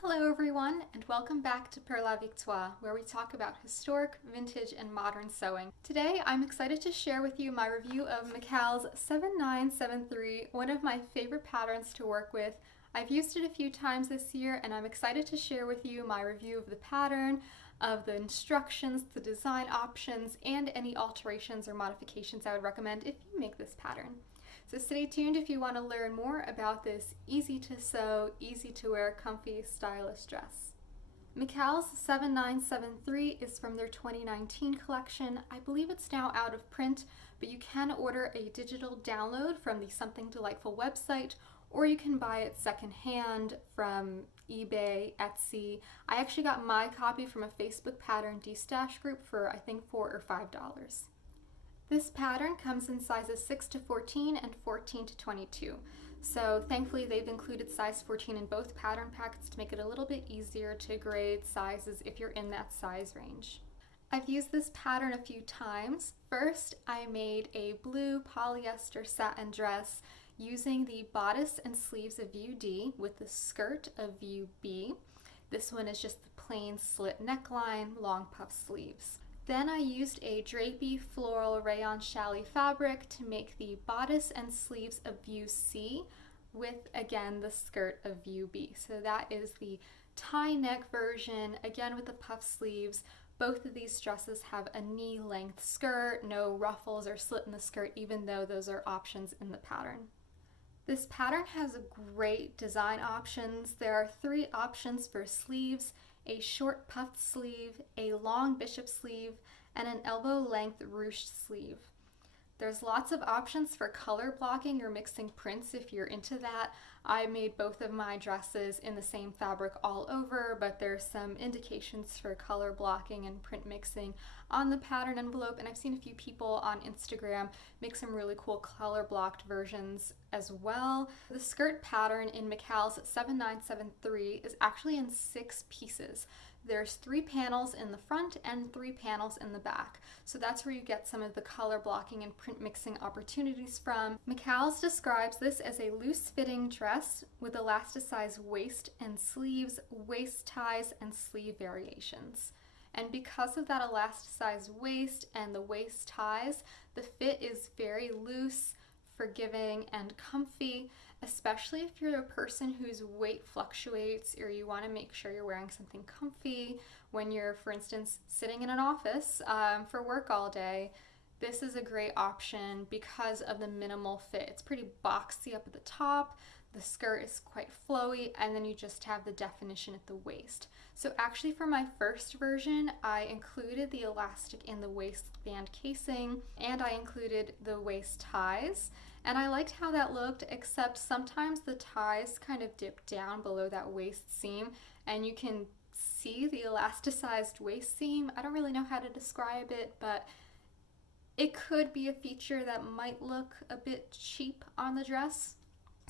Hello everyone, and welcome back to Per la Victoire, where we talk about historic, vintage, and modern sewing. Today, I'm excited to share with you my review of McCalls 7973, one of my favorite patterns to work with. I've used it a few times this year, and I'm excited to share with you my review of the pattern, of the instructions, the design options, and any alterations or modifications I would recommend if you make this pattern. So stay tuned if you want to learn more about this easy to sew, easy to wear, comfy, stylish dress. McCalls 7973 is from their 2019 collection. I believe it's now out of print, but you can order a digital download from the Something Delightful website, or you can buy it secondhand from eBay, Etsy. I actually got my copy from a Facebook pattern de-stash group for I think $4 or $5. This pattern comes in sizes 6 to 14 and 14 to 22. So thankfully they've included size 14 in both pattern packets to make it a little bit easier to grade sizes if you're in that size range. I've used this pattern a few times. First, I made a blue polyester satin dress using the bodice and sleeves of view D with the skirt of view B. This one is just the plain slit neckline, long puff sleeves. Then I used a drapey floral rayon challis fabric to make the bodice and sleeves of view C with, again, the skirt of view B. So that is the tie neck version, again with the puff sleeves. Both of these dresses have a knee length skirt, no ruffles or slit in the skirt, even though those are options in the pattern. This pattern has great design options. There are 3 options for sleeves: a short puffed sleeve, a long bishop sleeve, and an elbow length ruched sleeve. There's lots of options for color blocking or mixing prints if you're into that. I made both of my dresses in the same fabric all over, but there's some indications for color blocking and print mixing on the pattern envelope, and I've seen a few people on Instagram make some really cool color blocked versions as well. The skirt pattern in McCalls 7973 is actually in 6 pieces. There's 3 panels in the front and 3 panels in the back. So that's where you get some of the color blocking and print mixing opportunities from. McCalls describes this as a loose fitting dress with elasticized waist and sleeves, waist ties, and sleeve variations. And because of that elasticized waist and the waist ties, the fit is very loose, forgiving, and comfy, especially if you're a person whose weight fluctuates or you want to make sure you're wearing something comfy when you're, for instance, sitting in an office for work all day. This is a great option because of the minimal fit. It's pretty boxy up at the top, the skirt is quite flowy, and then you just have the definition at the waist. So actually for my first version, I included the elastic in the waistband casing, and I included the waist ties. And I liked how that looked, except sometimes the ties kind of dip down below that waist seam, and you can see the elasticized waist seam. I don't really know how to describe it, but it could be a feature that might look a bit cheap on the dress.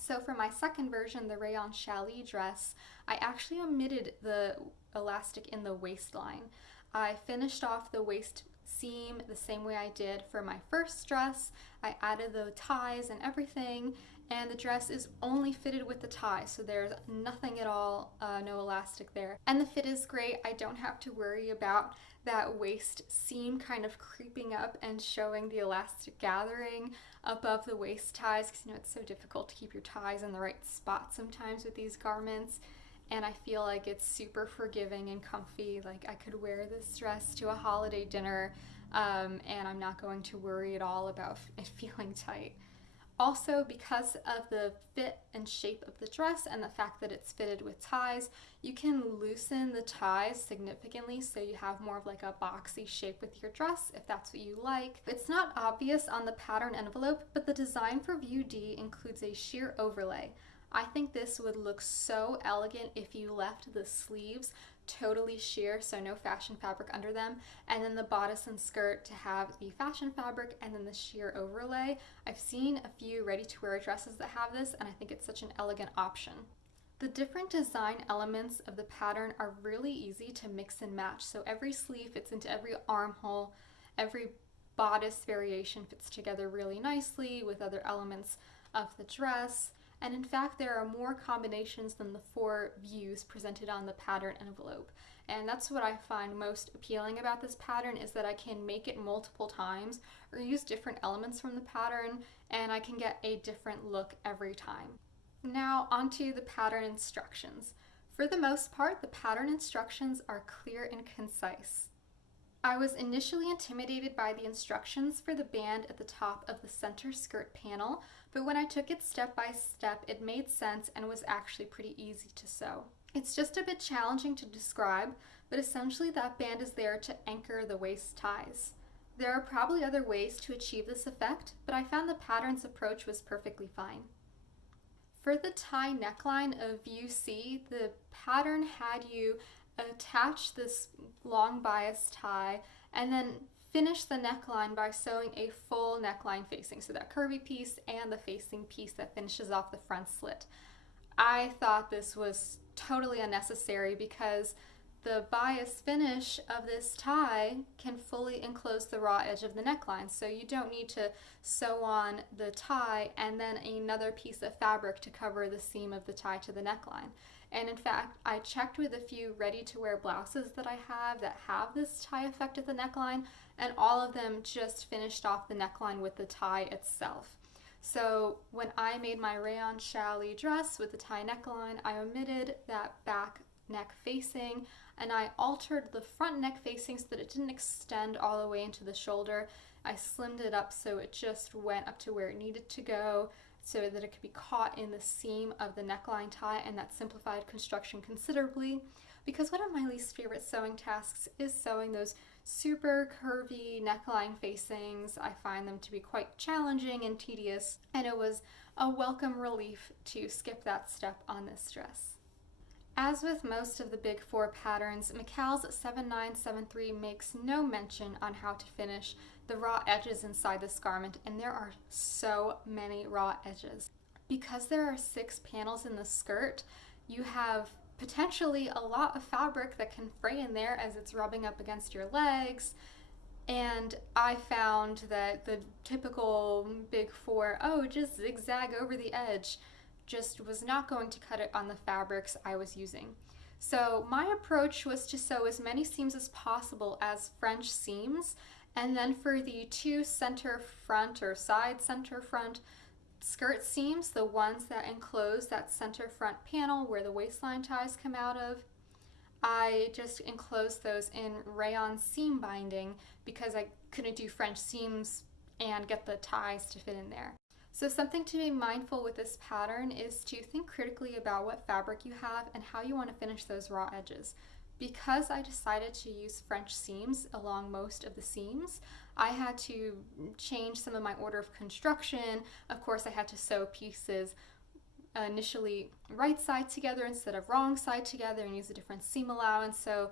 So for my second version, the rayon challis dress, I actually omitted the elastic in the waistline. I finished off the waist seam the same way I did for my first dress. I added the ties and everything, and the dress is only fitted with the ties, so there's nothing at all, no elastic there. And the fit is great. I don't have to worry about that waist seam kind of creeping up and showing the elastic gathering above the waist ties, because it's so difficult to keep your ties in the right spot sometimes with these garments. And I feel like it's super forgiving and comfy. Like I could wear this dress to a holiday dinner and I'm not going to worry at all about it feeling tight. Also, because of the fit and shape of the dress and the fact that it's fitted with ties, you can loosen the ties significantly so you have more of like a boxy shape with your dress if that's what you like. It's not obvious on the pattern envelope, but the design for view D includes a sheer overlay. I think this would look so elegant if you left the sleeves totally sheer, so no fashion fabric under them, and then the bodice and skirt to have the fashion fabric and then the sheer overlay. I've seen a few ready-to-wear dresses that have this, and I think it's such an elegant option. The different design elements of the pattern are really easy to mix and match, so every sleeve fits into every armhole, every bodice variation fits together really nicely with other elements of the dress. And in fact, there are more combinations than the 4 views presented on the pattern envelope. And that's what I find most appealing about this pattern, is that I can make it multiple times or use different elements from the pattern, and I can get a different look every time. Now onto the pattern instructions. For the most part, the pattern instructions are clear and concise. I was initially intimidated by the instructions for the band at the top of the center skirt panel, but when I took it step by step, it made sense and was actually pretty easy to sew. It's just a bit challenging to describe, but essentially that band is there to anchor the waist ties. There are probably other ways to achieve this effect, but I found the pattern's approach was perfectly fine. For the tie neckline of view C, the pattern had you attach this long bias tie and then finish the neckline by sewing a full neckline facing, so that curvy piece and the facing piece that finishes off the front slit. I thought this was totally unnecessary because the bias finish of this tie can fully enclose the raw edge of the neckline, so you don't need to sew on the tie and then another piece of fabric to cover the seam of the tie to the neckline. And in fact, I checked with a few ready-to-wear blouses that I have this tie effect at the neckline, and all of them just finished off the neckline with the tie itself. So when I made my rayon challis dress with the tie neckline, I omitted that back neck facing, and I altered the front neck facing so that it didn't extend all the way into the shoulder. I slimmed it up so it just went up to where it needed to go, so that it could be caught in the seam of the neckline tie, and that simplified construction considerably, because one of my least favorite sewing tasks is sewing those super curvy neckline facings. I find them to be quite challenging and tedious, and it was a welcome relief to skip that step on this dress. As with most of the Big Four patterns, McCalls 7973 makes no mention on how to finish the raw edges inside this garment, and there are so many raw edges. Because there are 6 panels in the skirt, you have potentially a lot of fabric that can fray in there as it's rubbing up against your legs. And I found that the typical Big Four, just zigzag over the edge, just was not going to cut it on the fabrics I was using. So my approach was to sew as many seams as possible as French seams, and then for the 2 center front or side center front skirt seams, the ones that enclose that center front panel where the waistline ties come out of, I just enclosed those in rayon seam binding because I couldn't do French seams and get the ties to fit in there. So something to be mindful with this pattern is to think critically about what fabric you have and how you want to finish those raw edges. Because I decided to use French seams along most of the seams, I had to change some of my order of construction. Of course, I had to sew pieces initially right side together instead of wrong side together and use a different seam allowance. So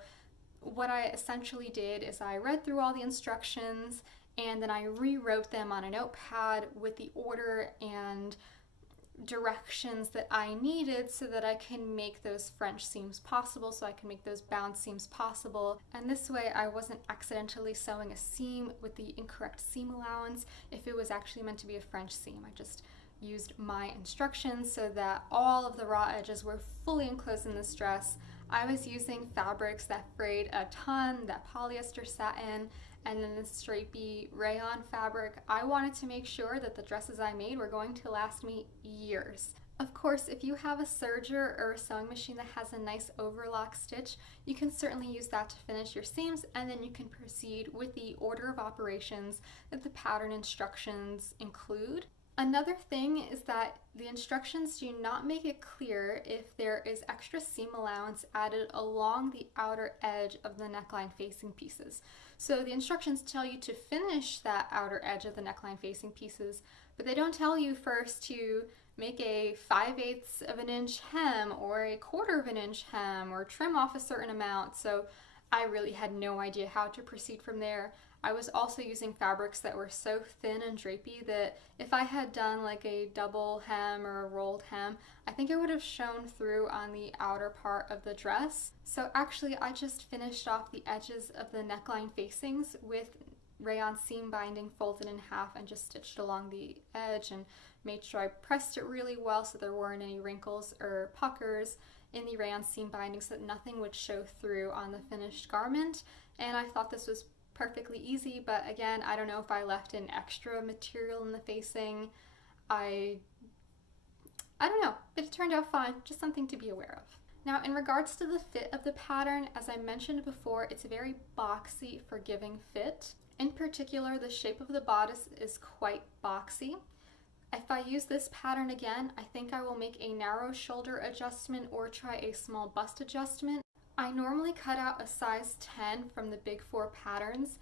what I essentially did is I read through all the instructions and then I rewrote them on a notepad with the order and directions that I needed so that I can make those French seams possible, so I can make those bound seams possible. And this way I wasn't accidentally sewing a seam with the incorrect seam allowance if it was actually meant to be a French seam. I just used my instructions so that all of the raw edges were fully enclosed in this dress. I was using fabrics that frayed a ton, that polyester satin, and then the stripy rayon fabric. I wanted to make sure that the dresses I made were going to last me years. Of course, if you have a serger or a sewing machine that has a nice overlock stitch, you can certainly use that to finish your seams, and then you can proceed with the order of operations that the pattern instructions include. Another thing is that the instructions do not make it clear if there is extra seam allowance added along the outer edge of the neckline facing pieces. So the instructions tell you to finish that outer edge of the neckline facing pieces, but they don't tell you first to make a 5/8 of an inch hem or a 1/4 of an inch hem or trim off a certain amount. So I really had no idea how to proceed from there. I was also using fabrics that were so thin and drapey that if I had done like a double hem or a rolled hem, I think it would have shown through on the outer part of the dress. So actually I just finished off the edges of the neckline facings with rayon seam binding folded in half and just stitched along the edge and made sure I pressed it really well so there weren't any wrinkles or puckers in the rayon seam binding so that nothing would show through on the finished garment. And I thought this was perfectly easy, but again, I don't know if I left in extra material in the facing. I don't know, but it turned out fine, just something to be aware of. Now, in regards to the fit of the pattern, as I mentioned before, it's a very boxy, forgiving fit. In particular, the shape of the bodice is quite boxy. If I use this pattern again, I think I will make a narrow shoulder adjustment or try a small bust adjustment. I normally cut out a size 10 from the Big Four patterns,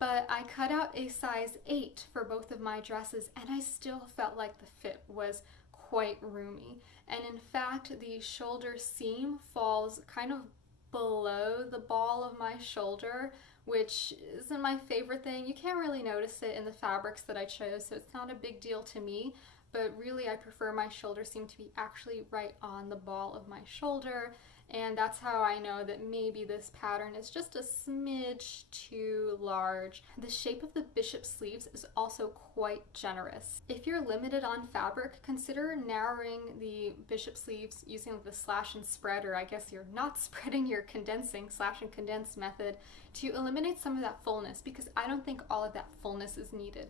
but I cut out a size 8 for both of my dresses, and I still felt like the fit was quite roomy. And in fact, the shoulder seam falls kind of below the ball of my shoulder, which isn't my favorite thing. You can't really notice it in the fabrics that I chose, so it's not a big deal to me, but really I prefer my shoulder seam to be actually right on the ball of my shoulder. And that's how I know that maybe this pattern is just a smidge too large. The shape of the bishop sleeves is also quite generous. If you're limited on fabric, consider narrowing the bishop sleeves using the slash and spread, or I guess you're not spreading, you're condensing, slash and condense method, to eliminate some of that fullness, because I don't think all of that fullness is needed.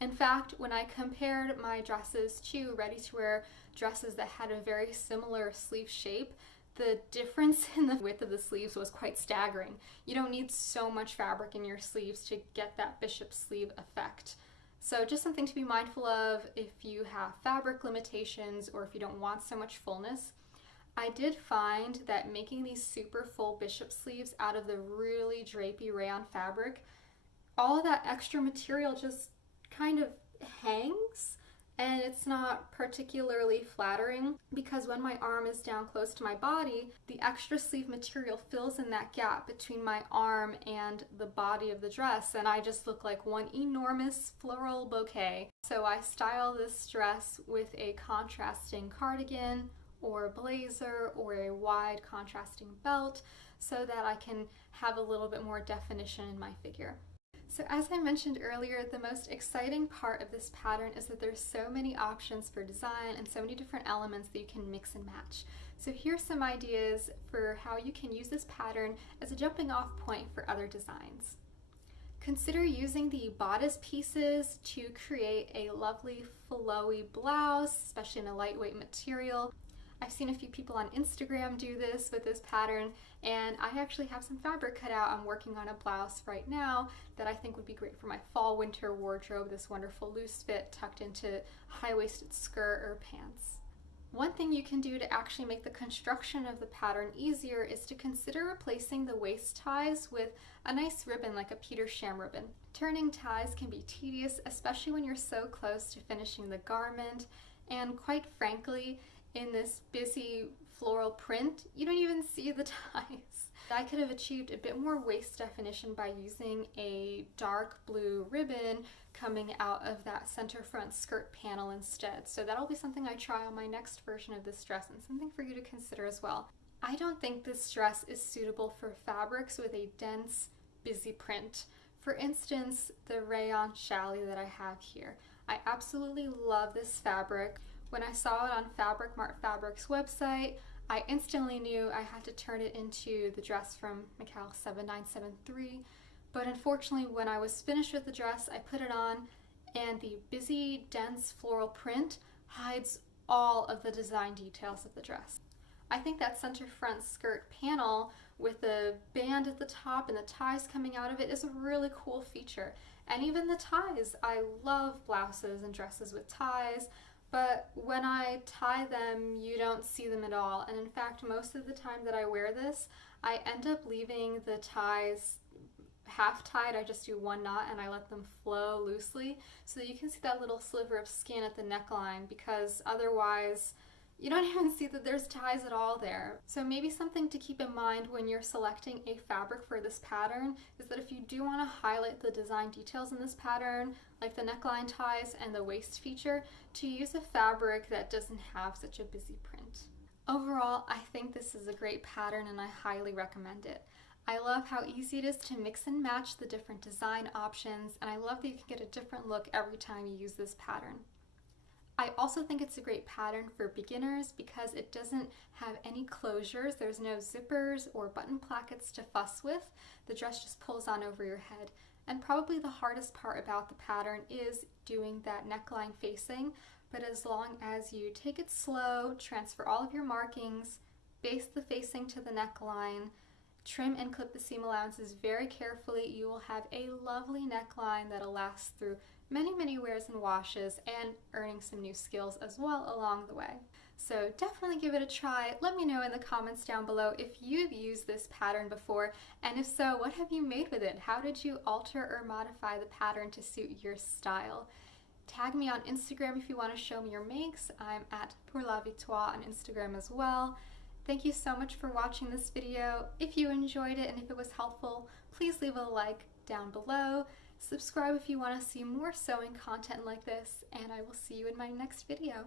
In fact, when I compared my dresses to ready-to-wear dresses that had a very similar sleeve shape, the difference in the width of the sleeves was quite staggering. You don't need so much fabric in your sleeves to get that bishop sleeve effect. So just something to be mindful of if you have fabric limitations or if you don't want so much fullness. I did find that making these super full bishop sleeves out of the really drapey rayon fabric, all of that extra material just kind of hangs, and it's not particularly flattering because when my arm is down close to my body, the extra sleeve material fills in that gap between my arm and the body of the dress, and I just look like one enormous floral bouquet. So I style this dress with a contrasting cardigan or blazer or a wide contrasting belt so that I can have a little bit more definition in my figure. So as I mentioned earlier, the most exciting part of this pattern is that there's so many options for design and so many different elements that you can mix and match. So here's some ideas for how you can use this pattern as a jumping off point for other designs. Consider using the bodice pieces to create a lovely flowy blouse, especially in a lightweight material. I've seen a few people on Instagram do this with this pattern, and I actually have some fabric cut out. I'm working on a blouse right now that I think would be great for my fall-winter wardrobe, this wonderful loose fit tucked into high-waisted skirt or pants. One thing you can do to actually make the construction of the pattern easier is to consider replacing the waist ties with a nice ribbon like a Petersham ribbon. Turning ties can be tedious, especially when you're so close to finishing the garment, and quite frankly, in this busy floral print, you don't even see the ties. I could have achieved a bit more waist definition by using a dark blue ribbon coming out of that center front skirt panel instead. So that'll be something I try on my next version of this dress and something for you to consider as well. I don't think this dress is suitable for fabrics with a dense, busy print. For instance, the rayon challis that I have here. I absolutely love this fabric. When I saw it on Fabric Mart Fabric's website, I instantly knew I had to turn it into the dress from McCalls 7973, but unfortunately when I was finished with the dress, I put it on and the busy, dense floral print hides all of the design details of the dress. I think that center front skirt panel with the band at the top and the ties coming out of it is a really cool feature. And even the ties, I love blouses and dresses with ties, but when I tie them, you don't see them at all. And in fact, most of the time that I wear this, I end up leaving the ties half tied. I just do one knot and I let them flow loosely so that you can see that little sliver of skin at the neckline, because otherwise you don't even see that there's ties at all there. So maybe something to keep in mind when you're selecting a fabric for this pattern is that if you do want to highlight the design details in this pattern, like the neckline ties and the waist feature, to use a fabric that doesn't have such a busy print. Overall, I think this is a great pattern and I highly recommend it. I love how easy it is to mix and match the different design options, and I love that you can get a different look every time you use this pattern. I also think it's a great pattern for beginners because it doesn't have any closures. There's no zippers or button plackets to fuss with. The dress just pulls on over your head. And probably the hardest part about the pattern is doing that neckline facing, but as long as you take it slow, transfer all of your markings, base the facing to the neckline, trim and clip the seam allowances very carefully, you will have a lovely neckline that'll last through many wears and washes, and earning some new skills as well along the way. So definitely give it a try. Let me know in the comments down below if you've used this pattern before, and if so, what have you made with it? How did you alter or modify the pattern to suit your style? Tag me on Instagram if you want to show me your makes. I'm at Pour La Victoire on Instagram as well. Thank you so much for watching this video. If you enjoyed it and if it was helpful, please leave a like down below. Subscribe if you want to see more sewing content like this, and I will see you in my next video.